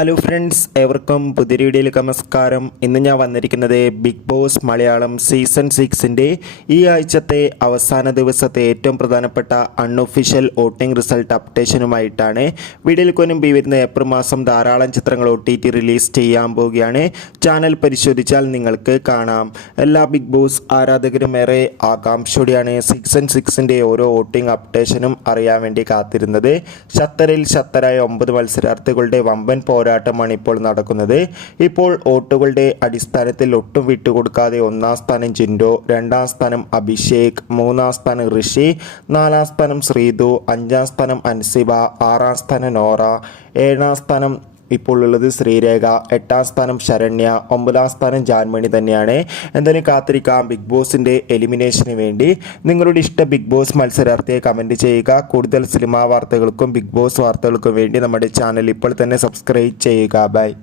Hello friends ഏവർക്കും പുതിയ വീഡിയോയിലേക്ക് നമസ്കാരം. ഇന്ന് ഞാൻ വന്നിരിക്കുന്നത് ബിഗ് ബോസ് മലയാളം സീസൺ സിക്സിന്റെ ഈ ആഴ്ചത്തെ അവസാന ദിവസത്തെ ഏറ്റവും പ്രധാനപ്പെട്ട അൺഒഫീഷ്യൽ വോട്ടിംഗ് റിസൾട്ട് അപ്ഡേഷനുമായിട്ടാണ് വീഡിയോയിൽ കൊനും ബി വരുന്ന ഏപ്രിൽ മാസം ധാരാളം ചിത്രങ്ങൾ ഒ ടി ടി റിലീസ് ചെയ്യാൻ പോവുകയാണ്. ചാനൽ പരിശോധിച്ചാൽ നിങ്ങൾക്ക് കാണാം. എല്ലാ ബിഗ് ബോസ് ആരാധകരും ഏറെ ആകാംക്ഷയോടെയാണ് സീസൺ സിക്സിന്റെ ഓരോ വോട്ടിംഗ് അപ്ഡേഷനും അറിയാൻ വേണ്ടി കാത്തിരുന്നത്. ഷത്തറിൽ ഷത്തറായ ഒമ്പത് മത്സരാർത്ഥികളുടെ വമ്പൻ പോരാട്ടമാണ് ഇപ്പോൾ നടക്കുന്നത്. ഇപ്പോൾ വോട്ടുകളുടെ അടിസ്ഥാനത്തിൽ ഒട്ടും വിട്ടുകൊടുക്കാതെ ഒന്നാം സ്ഥാനം ജിൻഡോ രണ്ടാം സ്ഥാനം അഭിഷേക് മൂന്നാം സ്ഥാനം ഋഷി നാലാം സ്ഥാനം ശ്രീതു അഞ്ചാം സ്ഥാനം അൻസിബ ആറാം സ്ഥാനം നോറ ഏഴാം സ്ഥാനം ഇപ്പോൾ ഉള്ളത് ശ്രീരേഖ. എട്ടാം സ്ഥാനം ശരണ്യ ഒമ്പതാം സ്ഥാനം ജാൻമണി തന്നെയാണ്. എന്തായാലും കാത്തിരിക്കാം. ബിഗ് ബോസിന്റെ എലിമിനേഷന് വേണ്ടി. നിങ്ങളുടെ ഇഷ്ട ബിഗ് ബോസ് മത്സരാർത്ഥിയെ കമന്റ് ചെയ്യുക. കൂടുതൽ സിനിമാ വാർത്തകൾക്കും ബിഗ് ബോസ് വാർത്തകൾക്കും വേണ്ടി നമ്മുടെ ചാനൽ ഇപ്പോൾ തന്നെ സബ്സ്ക്രൈബ് ചെയ്യുക. ബൈ